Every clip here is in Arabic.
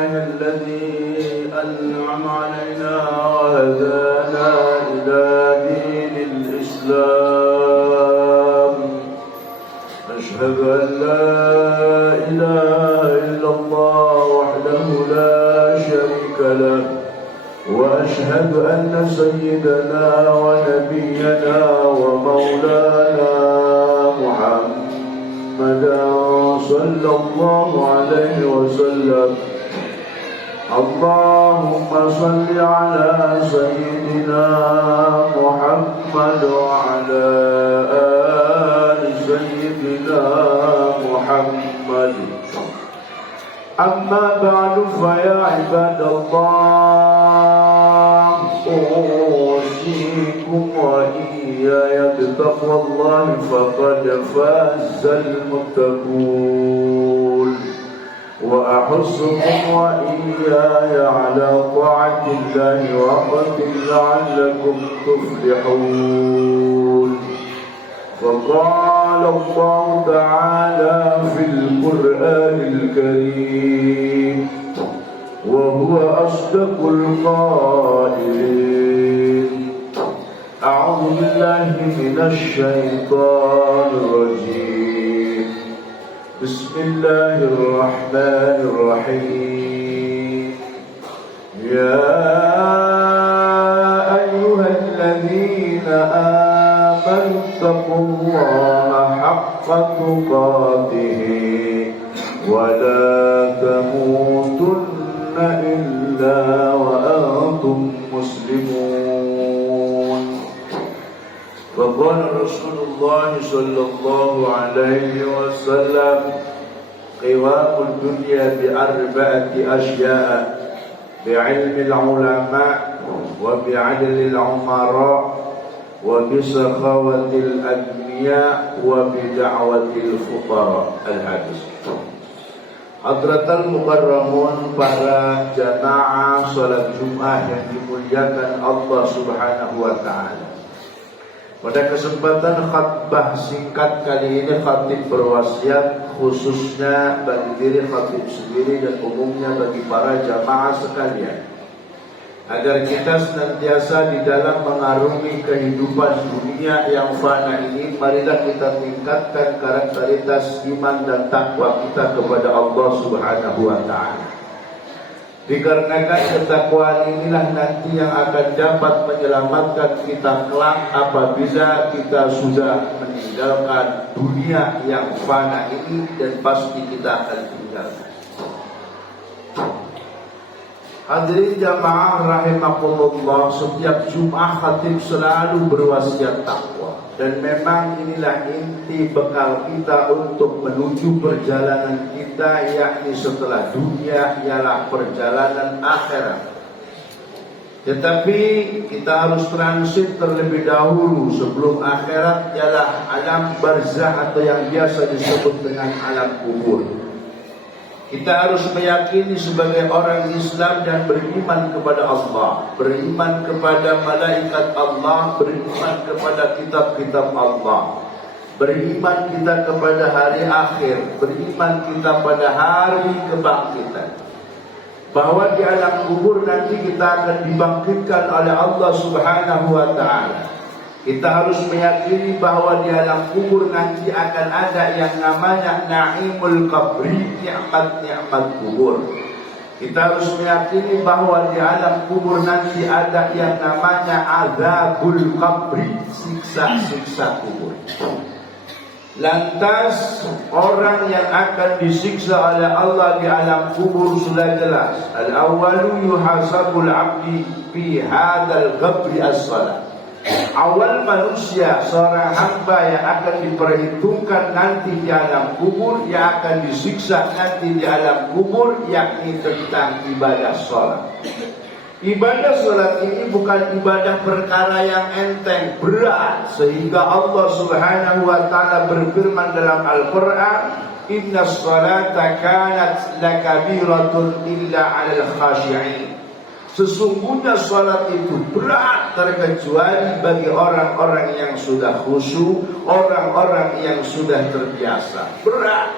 الذي أنعم علينا وهدانا إلى دين الإسلام. أشهد أن لا إله إلا الله وحده لا شريك له، وأشهد أن سيدنا ونبينا ومولانا محمدا صلى الله عليه وسلم. اللهم صل على سيدنا محمد وعلى آل سيدنا محمد. أما بعد فيا عباد الله، أوصيكم وإياي بتقوى الله فقد فاز المتقون، وأحثكم وإياي على طاعة الله وقت لعلكم تفلحون. فقال الله تعالى في القرآن الكريم وهو أصدق القائلين: أعوذ بالله من الشيطان الرجيم. بسم الله الرحمن الرحيم. يا أيها الذين آمنوا اتقوا الله حق تقاته ولا تموتن إلا وأنتم مسلمون. فقال رسول الله صلى الله عليه وسلم: قوام الدنيا بأربعة أشياء: بعلم العلماء، وبعدل العمراء، وبسخاوة الأغنياء، وبدعوة الفقراء. Al-Hadis. Hadratul Mukarramun, para jamaah salat Jumat yang dimuliakan Allah Subhanahu wa taala. Pada kesempatan khutbah singkat kali ini, khatib berwasiat khususnya bagi diri khatib sendiri dan umumnya bagi para jamaah sekalian, agar kita senantiasa di dalam mengarungi kehidupan dunia yang fana ini, marilah kita tingkatkan karakteristikas iman dan takwa kita kepada Allah Subhanahu wa taala. Dikarenakan ketakwaan inilah nanti yang akan dapat menyelamatkan kita kelak apabila kita sudah meninggalkan dunia yang fana ini, dan pasti kita akan tinggalkan. Hadirin jamaah rahimakumullah, setiap Jumat khatib selalu berwasiat takwa, dan memang inilah inti bekal kita untuk menuju perjalanan kita, yakni setelah dunia ialah perjalanan akhirat. Tetapi kita harus transit terlebih dahulu sebelum akhirat, ialah alam barzah atau yang biasa disebut dengan alam kubur. Kita harus meyakini sebagai orang Islam dan beriman kepada Allah, beriman kepada malaikat Allah, beriman kepada kitab-kitab Allah, beriman kita kepada hari akhir, beriman kita pada hari kebangkitan, bahwa di alam kubur nanti kita akan dibangkitkan oleh Allah Subhanahu wa taala. Kita harus meyakini bahwa di alam kubur nanti akan ada yang namanya na'imul qabri, nikmat-nikmat kubur. Kita harus meyakini bahwa di alam kubur nanti ada yang namanya azabul qabri, siksa-siksa kubur. Lantas orang yang akan disiksa oleh Allah di alam kubur sudah jelas. Al-awwalu yuhasabul abdi fi hadzal qabri as-salat. Awal manusia, seorang hamba yang akan diperhitungkan nanti di alam kubur, yang akan disiksa nanti di alam kubur, yakni tentang ibadah sholat. Ibadah sholat ini bukan ibadah perkara yang enteng, berat, sehingga Allah Subhanahu wa ta'ala berfirman dalam Al-Quran: Inna sholata kanat lakabiratun illa 'alal khashi'in. Sesungguhnya sholat itu berat terkecuali bagi orang-orang yang sudah khusyuk, orang-orang yang sudah terbiasa. Berat.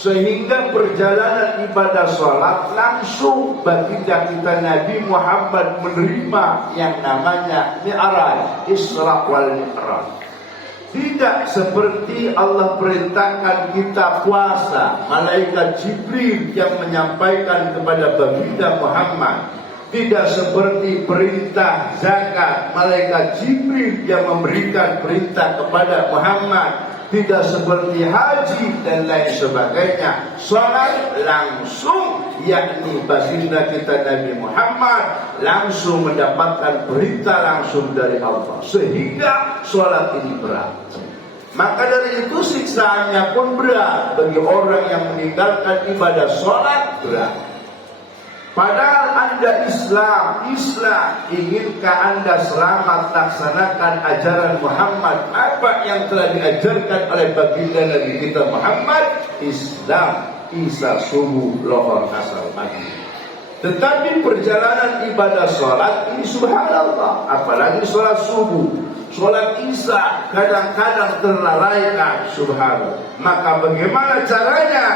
Sehingga perjalanan ibadah sholat langsung baginda kita Nabi Muhammad menerima yang namanya Mi'raj, Isra wal Mi'raj. Tidak seperti Allah perintahkan kita puasa, malaikat Jibril yang menyampaikan kepada baginda Muhammad. Tidak seperti perintah zakat, malaikat Jibril yang memberikan perintah kepada Muhammad. Tidak seperti haji dan lain sebagainya. Salat langsung, yakni baginda kita Nabi Muhammad langsung mendapatkan perintah langsung dari Allah, sehingga salat ini berat. Maka dari itu siksaannya pun berat bagi orang yang meninggalkan ibadah salat, berat. Padahal Anda Islam inginkah Anda selamat laksanakan ajaran Muhammad, apa yang telah diajarkan oleh baginda Nabi kita Muhammad? Islam, Isa, subuh, lohor, asar, pagi. Tetapi perjalanan ibadah sholat ini subhanallah, apalagi sholat subuh, sholat Isya kadang-kadang terlalaikan, subhanallah. Maka bagaimana caranya?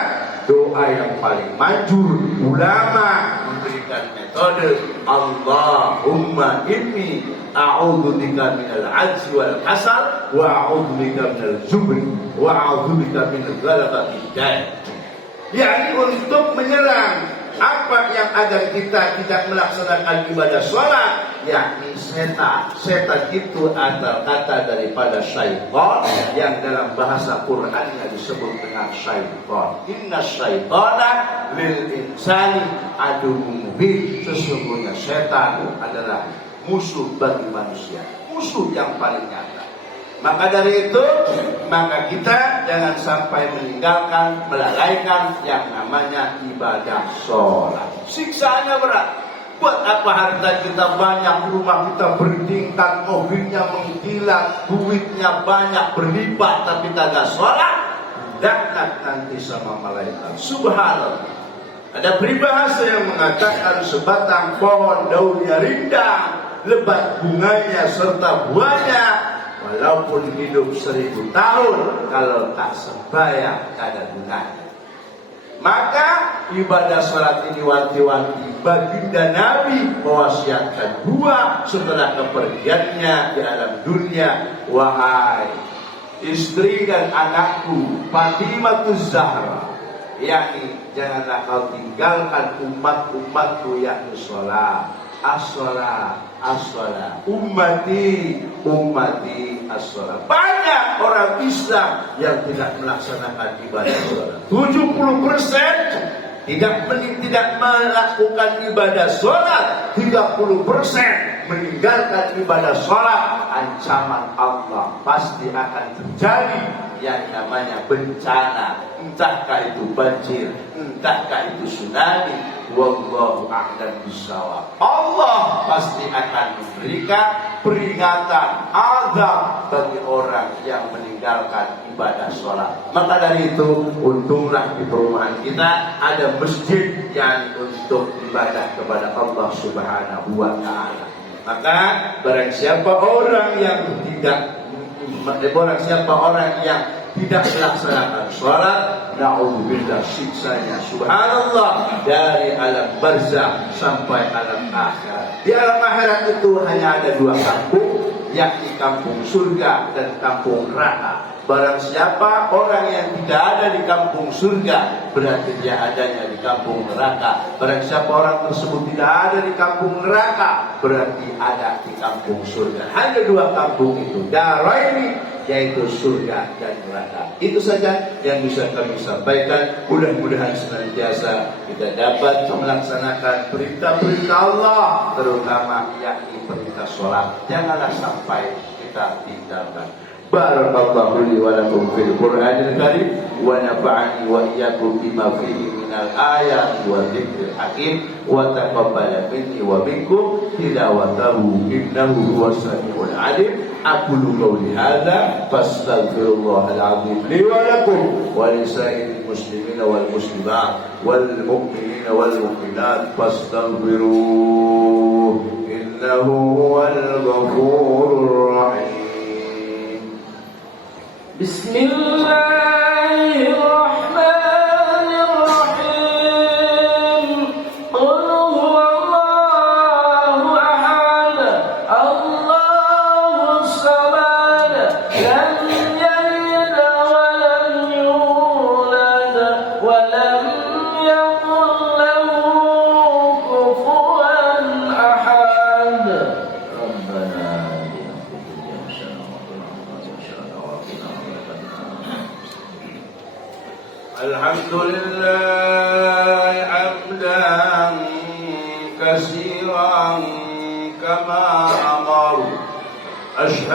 Doa yang paling manjur, ulama memberikan metode, Allahumma inni a'udzubika minal ajzi wal kasal wa a'udzubika minal jubri wa a'udzubika minal ghalabati dain. yakni untuk menyerang apa yang agar kita tidak melaksanakan ibadah sholat, yakni setan. Setan itu adalah kata daripada syaitan yang dalam bahasa Qur'annya disebut dengan syaitan. Inna syaitana lil insani aduwwun mubin. Sesungguhnya setan adalah musuh bagi manusia, musuh yang paling nyata. Maka dari itu, maka kita jangan sampai meninggalkan, melalaikan yang namanya ibadah sholat. Siksaannya berat. Buat apa harta kita banyak, rumah kita bertingkat, mobilnya mengkilat, duitnya banyak berlipat, tapi kagak sholat, laknat nanti sama malaikat. Subhanallah. Ada peribahasa yang mengatakan sebatang pohon daunnya rindang, lebat bunganya serta buahnya, walaupun hidup 1000 tahun, kalau tak sembahyang tak ada gunanya. Maka ibadah sholat ini wanti-wanti. Baginda Nabi mewasiatkan dua setelah kepergiannya di alam dunia. Wahai istri dan anakku Fatimahuz Zahra, yakni janganlah kau tinggalkan umat-umatku yakni sholat. As-sholat, as-sholat, ummati as-sholat. Banyak orang Islam yang tidak melaksanakan ibadah sholat. 70% tidak melakukan ibadah sholat, 30% meninggalkan ibadah sholat. Ancaman Allah pasti akan terjadi yang namanya bencana, entahkah itu banjir, entahkah itu tsunami. Wallahu a'lam bishawab. Allah pasti akan memberikan peringatan azab bagi orang yang meninggalkan ibadah sholat. Maka dari itu, untunglah di perumahan kita ada masjid yang untuk ibadah kepada Allah Subhanahu wa ta'ala. Maka barang siapa orang yang tidak melaksanakan sholat, na'udzubillah siksanya subhanallah dari alam barzakh sampai alam akhirat. Di alam akhirat itu hanya ada dua kampung, yakni kampung surga dan kampung neraka. Barang siapa orang yang tidak ada di kampung surga, berarti dia adanya di kampung neraka. Barang siapa orang tersebut tidak ada di kampung neraka, berarti ada di kampung surga. Hanya dua kampung itu, daraini, yaitu surga dan neraka. Itu saja yang bisa kami sampaikan. Mudah-mudahan senantiasa kita dapat melaksanakan perintah-perintah Allah, terutama yakni perintah sholat. Janganlah sampai kita tinggalkan. Barakallahu li wa lakum fil Qur'anil Karim wa nafa'ani wa iyyakum bima fihi minal ayati wa dzikril hakim wa taqabbala minni wa minkum tilawatahu innahu huwas samiul alim. Aqulu qawli hadza fastaghfirullahal azim li wa lakum wa li sa'iril muslimina wal muslimat wal mu'minina wal mu'minat fastaghfiruhu innahu huwal ghafurur rahim. Bismillahirrahmanirrahim.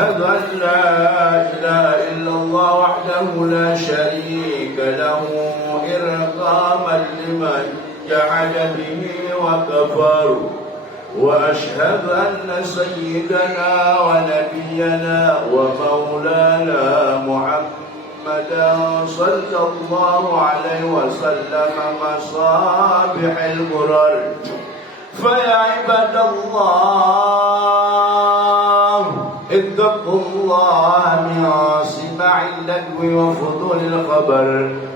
وأشهد أن لا إله إلا الله وحده لا شريك له إرغاما لمن جحد به وكفر وأشهد أن سيدنا ونبينا ومولانا محمدا صلى الله عليه وسلم مصابيح الغرر فيا عباد الله اتقوا الله من سماع اللغو وفضول الخبر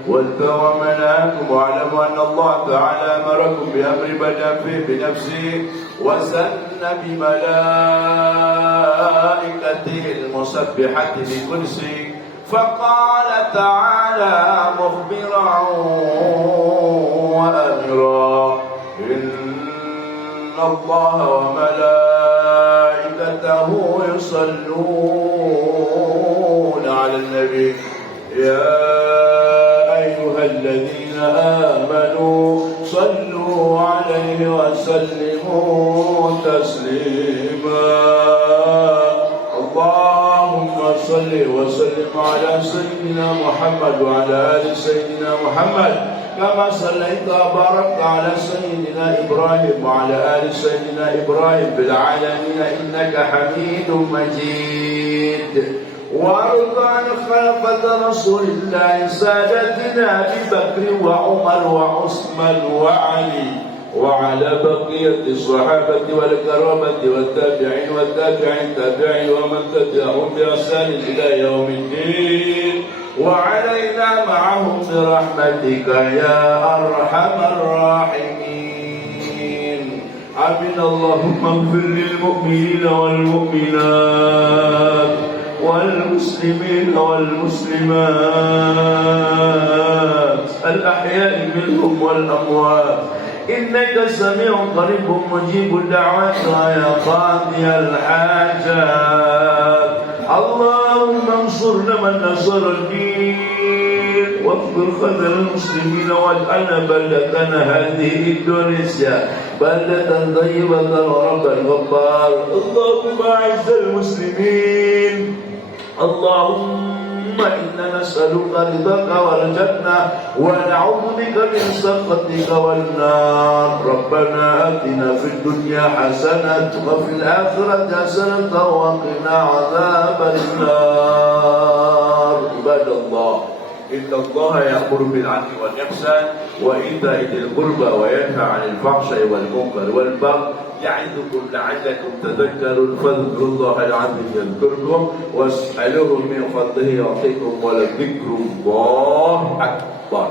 واتقوا مناكم واعلموا أن الله تعالى أمركم بأمر بدأ فيه بنفسه وسن بملائكته المسبحة بكرسي فقال تعالى مخبرا وأمرا إن الله وملائكته يصلون على النبي يا أيها الذين آمنوا صلوا عليه وسلموا تسليما اللهم صل وسلم على سيدنا محمد وعلى آل سيدنا محمد كما صليت وباركت على سيدنا إبراهيم وعلى آل سيدنا إبراهيم في العالمين إنك حميد مجيد وارض عن خلفة رسول الله سادتنا أبي بكر وعمر وعثمان وعلي وعلى بقية الصحابة والكرامة والتابعين والتابعين تابعين ومن تبعهم بإحسان إلى يوم الدين وعلينا معهم برحمتك يا أرحم الراحمين آمين اللهم اغفر للمؤمنين والمؤمنات والمسلمين والمسلمات الأحياء منهم والأموات إنك سميع قريب مجيب الدعوات يا قاضي الحاجات اللهم انصرنا من نصر الدين واغفر خذل المسلمين واجعلنا بلدتنا هذه إندونيسيا بلدة طيبة ورب الغفار اللهم أعز المسلمين اللهم إنا نسألك رضاك والجنة ونعوذ بك من سخطك والنار ربنا آتنا في الدنيا حسنة وفي الآخرة حسنة وقنا عذاب النار عباد الله إن الله يأمر بالعدل والإحسان وإيتاء ذي القربى وينهى عن الفحشاء والمنكر والبغي يعظكم لعلكم تذكرون فاذكروا الله العظيم يذكركم واسألوه من فضله يعطيكم ولذكر الله أكبر